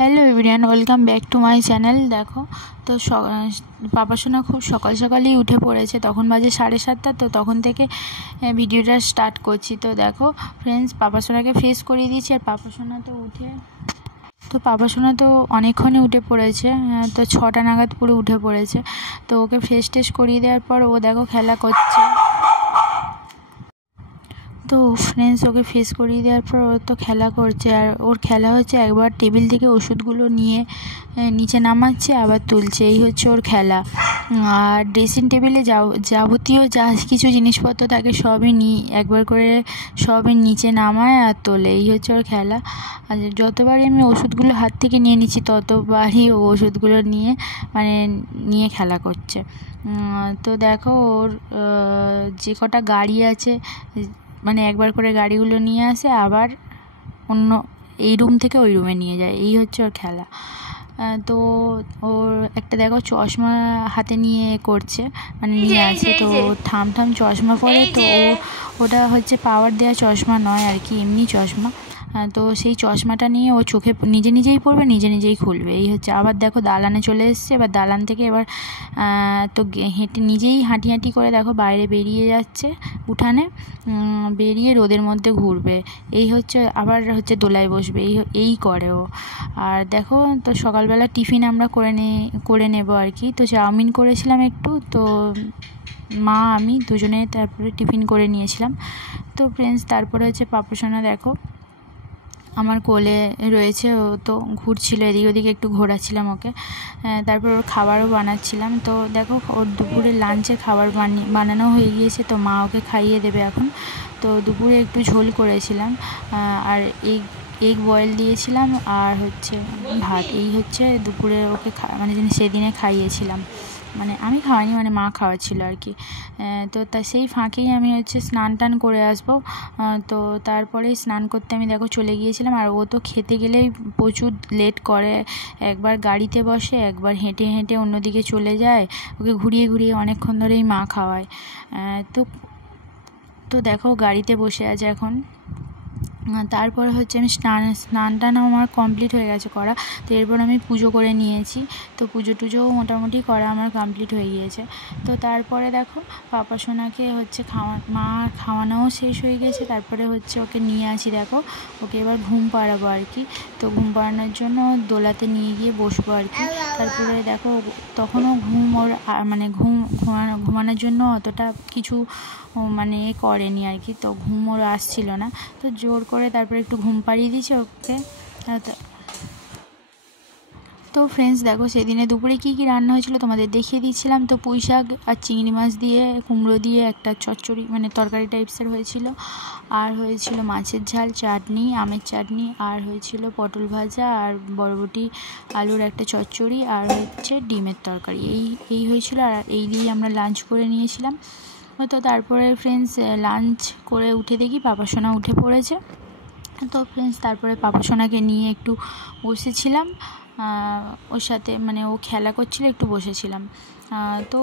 Hello everyone, welcome back to my channel. দেখো তো পাপাসোনা খুব সকাল সকালই উঠে পড়েছে, তখন বাজে 7:30। তো তখন থেকে ভিডিওটা স্টার্ট করছি। তো দেখো ফ্রেন্ডস, পাপাসোনাকে ফ্রেশ করিয়ে দিয়েছি। আর পাপাসোনা তো অনেকক্ষণই উঠে পড়েছে, তো 6টা নাগাদ পুরো উঠে পড়েছে। তো ওকে ফ্রেশ টেশ করিয়ে দেওয়ার পর ও দেখো খেলা করছে। তো ফ্রেন্ডস, ওকে ফেস করিয়ে দেওয়ার পর ও তো খেলা করছে। আর ওর খেলা হচ্ছে একবার টেবিল থেকে ওষুধগুলো নিয়ে নিচে নামাচ্ছে, আবার তুলছে, এই হচ্ছে ওর খেলা। আর ড্রেসিং টেবিলে যাবতীয় যা কিছু জিনিসপত্র থাকে সবই একবার করে সবই নিচে নামায় আর তোলে, এই হচ্ছে ওর খেলা। আর যতবারই আমি ওষুধগুলো হাত থেকে নিয়ে নিচ্ছি ততবারই ও ওষুধগুলো নিয়ে খেলা করছে। তো দেখো ওর যে কটা গাড়ি আছে, একবার করে গাড়িগুলো নিয়ে আসে, আবার অন্য এই রুম থেকে ওই রুমে নিয়ে যায়, এই হচ্ছে ওর খেলা। তো ওর একটা দেখো চশমা হাতে নিয়ে করছে, নিয়ে আসে। তো থাম চশমা পরে, তো ওটা হচ্ছে পাওয়ার দেওয়া চশমা নয় আর কি, এমনি চশমা। তো সেই চশমাটা নিয়ে ও চোখে নিজেই পড়বে, নিজেই খুলবে, এই হচ্ছে। আবার দেখো দালানে চলে এসছে, এবার দালান থেকে তো নিজেই হাঁটি করে দেখো বাইরে বেরিয়ে যাচ্ছে, উঠানে বেরিয়ে রোদের মধ্যে ঘুরবে, এই হচ্ছে। আবার হচ্ছে দোলায় বসবে, এই করে ও। আর দেখো তো সকালবেলা টিফিন আমরা করে নেব আর কি। তো চাউমিন করেছিলাম একটু, তো মা আমি দুজনে তারপরে টিফিন করে নিয়েছিলাম। তো ফ্রেন্ডস, তারপরে হচ্ছে পাপাসোনা দেখো আমার কোলে রয়েছে, ও তো ঘুরছিল, এদিক ওদিকে একটু ঘোরাচ্ছিলাম ওকে। তারপর ওর খাবারও বানাচ্ছিলাম। তো দেখো ওর দুপুরে লাঞ্চের খাবার বানানো হয়ে গিয়েছে, তো মা ওকে খাইয়ে দেবে এখন। তো দুপুরে একটু ঝোল করেছিলাম, আর এগ বয়েল দিয়েছিলাম, আর হচ্ছে ভাত, এই হচ্ছে দুপুরে ওকে সেদিনে খাইয়েছিলাম। আমি খাওয়াইনি, মা খাওয়াচ্ছিল আর কি। তো সেই ফাঁকেই আমি হচ্ছে স্নান টান করে আসবো। তো তারপরেই স্নান করতে আমি দেখো চলে গিয়েছিলাম। আর ও তো খেতে গেলেই প্রচুর লেট করে, একবার গাড়িতে বসে, একবার হেঁটে অন্যদিকে চলে যায়, ওকে ঘুরিয়ে অনেকক্ষণ ধরেই মা খাওয়ায়। তো দেখো গাড়িতে বসে আছে এখন। তারপরে হচ্ছে আমি স্নান টান আমার কমপ্লিট হয়ে গেছে করা। তো এরপর আমি পুজো করে নিয়েছি। তো পুজো মোটামুটি করা আমার কমপ্লিট হয়ে গিয়েছে। তো তারপরে দেখো পাপাসোনাকে হচ্ছে খাওয়ানোও শেষ হয়ে গেছে। তারপরে হচ্ছে ওকে নিয়ে আসি, দেখো ওকে এবার ঘুম পাড়াবো আর কি। তো ঘুম পাড়ানোর জন্য দোলাতে নিয়ে গিয়ে বসবো আর কি। তারপরে দেখো তখনও ঘুমানোর জন্য অতটা কিছু করেনি আর কি। তো ঘুম ওর আসছিল না, তো জোর করে তারপরে একটু ঘুম পাড়িয়ে দিয়েছে ওকে। তো ফ্রেন্ডস, দেখো সেদিনে দুপুরে কী রান্না হয়েছিল তোমাদের দেখিয়ে দিয়েছিলাম। তো পুঁই শাক আর চিংড়ি মাছ দিয়ে কুমড়ো দিয়ে একটা চচ্চড়ি তরকারি টাইপসের হয়েছিল। আর হয়েছিল মাছের ঝাল, চাটনি, আমের চাটনি, আর হয়েছিল পটল ভাজা, আর বরবটি আলুর একটা চচ্চড়ি, আর হচ্ছে ডিমের তরকারি, এই হয়েছিল। আর এই দিয়েই আমরা লাঞ্চ করে নিয়েছিলাম। তো তারপরে ফ্রেন্ডস লাঞ্চ করে উঠে দেখি পাপাসোনা উঠে পড়েছে। তো ফ্রেন্ডস, তারপরে পাপাসোনাকে নিয়ে একটু বসেছিলাম, ওর সাথে ও খেলা করছিল, একটু বসেছিলাম। তো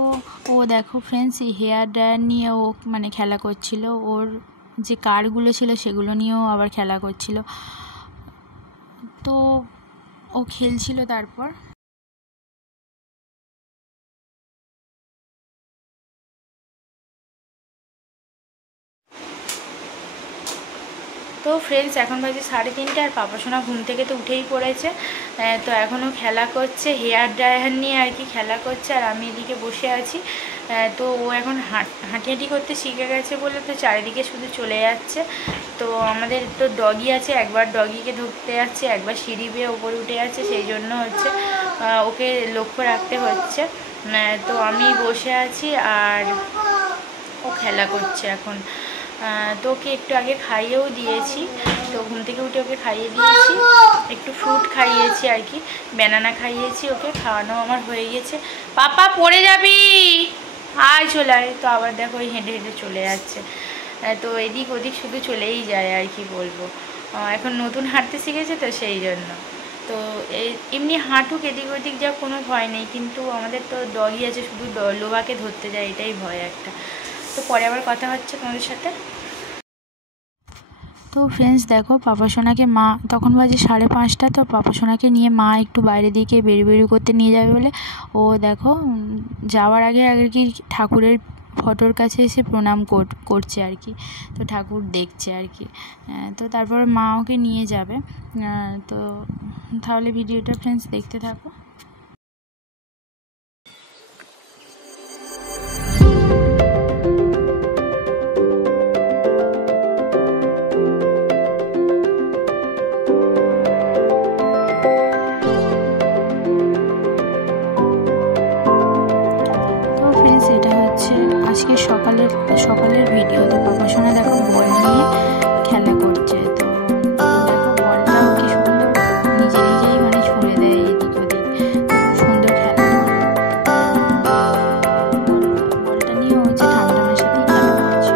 ও দেখো ফ্রেন্ডস হেয়ার ড্রায়ার নিয়ে ও খেলা করছিল, ওর যে কারগুলো ছিল সেগুলো নিয়েও আবার খেলা করছিল। তো ও খেলছিল। তারপর তো ফ্রেন্ডস, এখন বাজে 3:30, আর পাপাসোনা ঘুম থেকে তো উঠেই পড়েছে। তো এখনও খেলা করছে, হেয়ার ড্রায়ার নিয়ে আর কি খেলা করছে, আর আমি এদিকে বসে আছি। তো ও এখন হাঁটি করতে শিখে গেছে বলে তো চারিদিকে শুধু চলে যাচ্ছে। তো আমাদের তো ডগি আছে, একবার ডগিকে ধরতে যাচ্ছে, একবার সিঁড়ি বেয়ে ওপরে উঠে যাচ্ছে, সেই জন্য হচ্ছে ওকে লক্ষ্য রাখতে হচ্ছে। তো আমি বসে আছি আর ও খেলা করছে এখন। তো ওকে একটু আগে খাইয়েও দিয়েছি। তো ঘুম থেকে উঠে ওকে খাইয়ে দিয়েছি, একটু ফ্রুট খাইয়েছি আর কি, ব্যানানা খাইয়েছি ওকে, খাওয়ানো আমার হয়ে গেছে। পাপা পড়ে যাবি, আয় চলে আয়। তো আবার দেখো ওই হেঁটে চলে যাচ্ছে। তো এদিক ওদিক শুধু চলেই যায় আর কি বলবো, এখন নতুন হাঁটতে শিখেছে তো সেই জন্য। তো এমনি হাঁটুক এদিক ওদিক যা কোনো ভয় নেই, কিন্তু আমাদের তো ডগি আছে, শুধু লোবাকে ধরতে যায়, এটাই ভয় একটা। তো পরে আবার কথা হচ্ছে তোমাদের সাথে। তো ফ্রেন্ডস দেখো পাপা সোনাকে মা, তখন বাজে 5:30, তো পাপা সোনাকে নিয়ে মা একটু বাইরে দিকে বেরু করতে নিয়ে যাবে বলে ও দেখো যাওয়ার আগে আর কি ঠাকুরের ফটোর কাছে এসে প্রণাম করছে আর কি, তো ঠাকুর দেখছে আর কি। তো তারপরে মা ওকে নিয়ে যাবে। তো তাহলে ভিডিওটা ফ্রেন্ডস দেখতে থাকো। এটা হচ্ছে আজকে সকালের ভিডিও। তো পাপা সোনা দেখো বল নিয়ে খেলা করছে, তো দেখো বলটাও কি সুন্দর নিজেই মানে ছুঁড়ে দেয় এদিক ওদিক, সুন্দর খেলা করে। বলটা নিয়ে হচ্ছে ঠান্ডার সাথে খেলা করছে।